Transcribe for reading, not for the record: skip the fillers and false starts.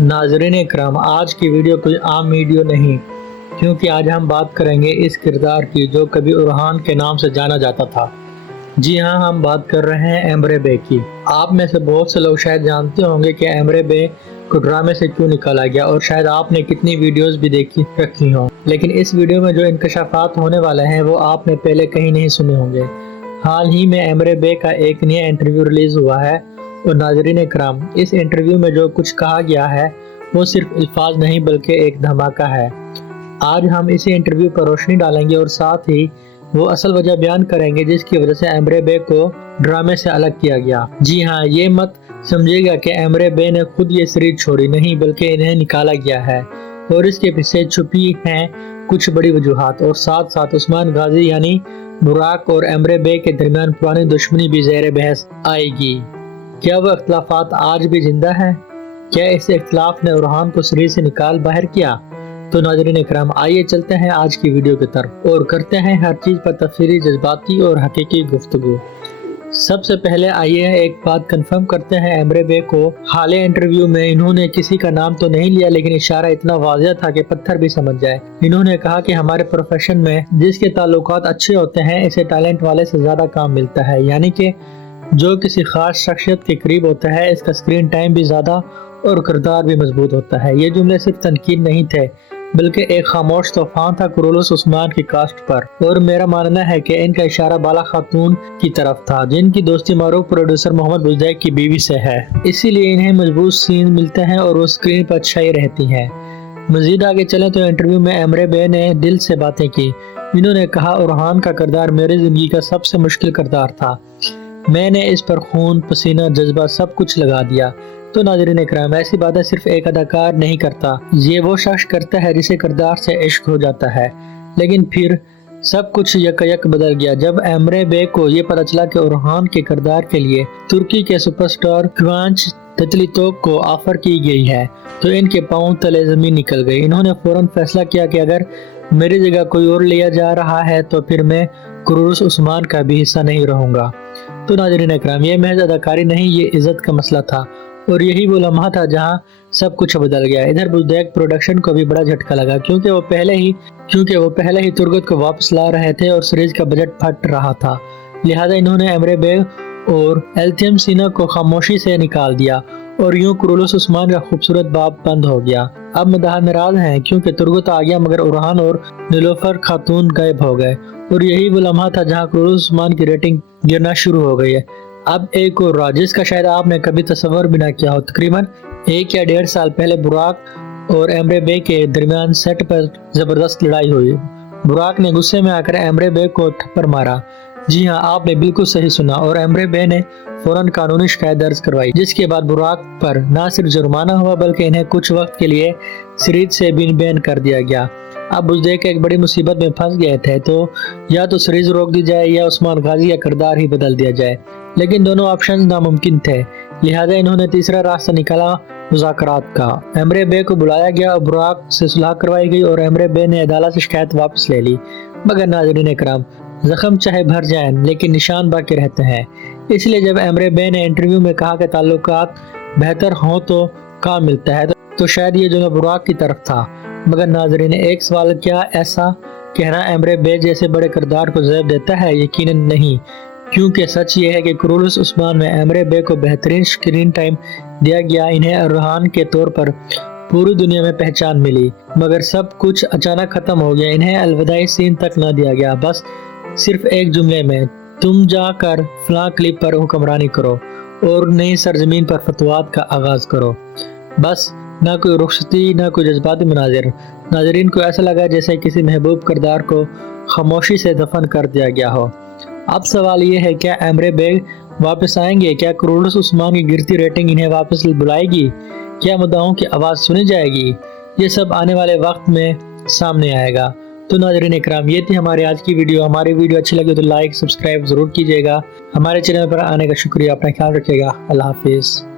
ناظرین اکرام، آج کی ویڈیو کوئی عام ویڈیو نہیں، کیونکہ آج ہم بات کریں گے اس کردار کی جو کبھی ارحان کے نام سے جانا جاتا تھا۔ جی ہاں، ہم بات کر رہے ہیں ایمرے بے کی۔ آپ میں سے بہت سے لوگ شاید جانتے ہوں گے کہ ایمرے بے کو ڈرامے سے کیوں نکالا گیا، اور شاید آپ نے کتنی ویڈیوز بھی دیکھی رکھی ہوں، لیکن اس ویڈیو میں جو انکشافات ہونے والے ہیں وہ آپ نے پہلے کہیں نہیں سنے ہوں گے۔ حال ہی میں ایمرے بے کا ایک نیا انٹرویو ریلیز ہوا ہے، اور ناظرین اکرام، اس انٹرویو میں جو کچھ کہا گیا ہے وہ صرف الفاظ نہیں بلکہ ایک دھماکہ ہے۔ آج ہم اسی انٹرویو پر روشنی ڈالیں گے اور ساتھ ہی وہ اصل وجہ بیان کریں گے جس کی وجہ سے ایمرے بے کو ڈرامے سے الگ کیا گیا۔ جی ہاں، یہ مت سمجھے گا کہ ایمرے بے نے خود یہ سیریز چھوڑی، نہیں بلکہ انہیں نکالا گیا ہے، اور اس کے پیچھے چھپی ہیں کچھ بڑی وجوہات، اور ساتھ ساتھ عثمان غازی یعنی براق اور ایمرے بے کے درمیان پرانی دشمنی بھی زیر بحث آئے گی۔ کیا وہ اختلافات آج بھی زندہ ہیں؟ کیا اس اختلاف نے ارحان کو سیریز سے نکال باہر کیا؟ تو ناظرین اکرام، آئیے چلتے ہیں آج کی ویڈیو کی طرف اور کرتے ہیں ہر چیز پر تفصیلی، جذباتی اور حقیقی گفتگو۔ سب سے پہلے آئیے ایک بات کنفرم کرتے ہیں، ایمرے بے کو حالیہ انٹرویو میں انہوں نے کسی کا نام تو نہیں لیا، لیکن اشارہ اتنا واضح تھا کہ پتھر بھی سمجھ جائے۔ انہوں نے کہا کہ ہمارے پروفیشن میں جس کے تعلقات اچھے ہوتے ہیں اسے ٹیلنٹ والے سے زیادہ کام ملتا ہے، یعنی کہ جو کسی خاص شخصیت کے قریب ہوتا ہے اس کا اسکرین ٹائم بھی زیادہ اور کردار بھی مضبوط ہوتا ہے۔ یہ جملے صرف تنقید نہیں تھے بلکہ ایک خاموش طوفان تھا کرولوس عثمان کی کاسٹ پر، اور میرا ماننا ہے کہ ان کا اشارہ بالا خاتون کی طرف تھا جن کی دوستی معروف پروڈیوسر محمد بزدیق کی بیوی سے ہے، اسی لیے انہیں مضبوط سین ملتے ہیں اور وہ اسکرین پر اچھائی رہتی ہیں۔ مزید آگے چلیں تو انٹرویو میں ایمرے بے نے دل سے باتیں کی۔ انہوں نے کہا، ارحان کا کردار میری زندگی کا سب سے مشکل کردار تھا، میں نے اس پر خون، پسینہ، جذبہ سب کچھ لگا دیا۔ تو ناظرین اکرام، ایسی باتیں صرف ایک اداکار نہیں کرتا، یہ وہ شخص کرتا ہے جسے کردار سے عشق ہو جاتا ہے۔ لیکن پھر سب کچھ یک بدل گیا جب ایمرے بے کو یہ پتہ چلا کہ ارحان کے کردار کے لیے ترکی کے سپر سٹار کیونچ تتلیتوک کو آفر کی گئی ہے، تو ان کے پاؤں تلے زمین نکل گئی۔ انہوں نے فوراً فیصلہ کیا کہ اگر میری جگہ کوئی اور لیا جا رہا ہے تو پھر میں کرولوس عثمان کا بھی حصہ نہیں رہوں گا۔ تو ناظرین اکرام، یہ محض اداکاری نہیں، یہ عزت کا مسئلہ تھا، اور یہی وہ لمحہ تھا جہاں سب کچھ بدل گیا۔ ادھر بزدیق پروڈکشن کو بھی بڑا جھٹکا لگا کیونکہ وہ پہلے ہی ترگت کو واپس لا رہے تھے اور سیریز کا بجٹ پھٹ رہا تھا، لہذا انہوں نے ایمرے بے اور ایلتھیم سینا کو خاموشی سے نکال دیا، اور یوں کرولوس عثمان کا خوبصورت باب بند ہو گیا۔ اب مداح ناراض ہیں کیونکہ ترگت آ گیا مگر ارحان اور نیلوفر خاتون غائب ہو گئے، اور یہی وہ لمحہ تھا جہاں کرولوس عثمان کی ریٹنگ گرنا شروع ہو گئی ہے۔ اب ایک اور راز جس کا شاید آپ نے کبھی تصور بھی نہ کیا ہو، تقریباً 1 یا 1.5 سال پہلے براق اور ایمرے بے کے درمیان سیٹ پر زبردست لڑائی ہوئی۔ براق نے غصے میں آ کر ایمرے بے کو تھپڑ مارا۔ جی ہاں، آپ نے بالکل صحیح سنا، اور ایمرے بے نے فوراً قانونی شکایت درج کروائی، جس کے بعد براق پر نہ صرف جرمانہ ہوا بلکہ انہیں کچھ وقت کے لیے سیریز سے بھی بین کر دیا گیا۔ اب بزدیق ایک بڑی مصیبت میں پھنس گئے تھے، تو یا تو سیریز روک دی جائے یا عثمان غازی کا کردار ہی بدل دیا جائے، لیکن دونوں آپشنز ناممکن تھے، لہذا انہوں نے تیسرا راستہ نکالا، مذاکرات کا۔ ایمرے بے کو بلایا گیا اور براق سے صلح کروائی گئی، اور ایمرے بے نے عدالت سے شکایت واپس لے لی۔ مگر ناظرین اکرام، زخم چاہے بھر جائیں لیکن نشان باقی رہتے ہیں، اس لیے جب ایمرے بے نے انٹرویو میں کہا کہ تعلقات بہتر ہوں تو کام ملتا ہے، تو شاید یہ جملہ براق کی طرف تھا۔ مگر ناظرین، ایک سوال، کیا ایسا کہنا ایمرے بے جیسے بڑے کردار کو زیب دیتا ہے؟ یقیناً نہیں، کیونکہ سچ یہ ہے کہ کرولوس عثمان میں ایمرے بے کو بہترین اسکرین ٹائم دیا گیا، انہیں ارحان کے طور پر پوری دنیا میں پہچان ملی، مگر سب کچھ اچانک ختم ہو گیا، انہیں الوداعی سین تک نہ دیا گیا، بس صرف ایک جملے میں، تم جا کر فلاں کلپ پر حکمرانی کرو اور نئی سرزمین پر فتوحات کا آغاز کرو۔ بس نہ کوئی رخصتی، نہ کوئی جذباتی مناظر۔ ناظرین کو ایسا لگا جیسے کسی محبوب کردار کو خاموشی سے دفن کر دیا گیا ہو۔ اب سوال یہ ہے، کیا ایمرے بے واپس آئیں گے؟ کیا کرولوس عثمان کی گرتی ریٹنگ انہیں واپس بلائے گی؟ کیا مدعاؤں کی آواز سنی جائے گی؟ یہ سب آنے والے وقت میں سامنے آئے گا۔ تو ناظرین اکرام، یہ تھی ہماری آج کی ویڈیو۔ ہماری ویڈیو اچھی لگی تو لائک، سبسکرائب ضرور کیجیے گا۔ ہمارے چینل پر آنے کا شکریہ، اپنا خیال رکھیے گا۔ اللہ حافظ۔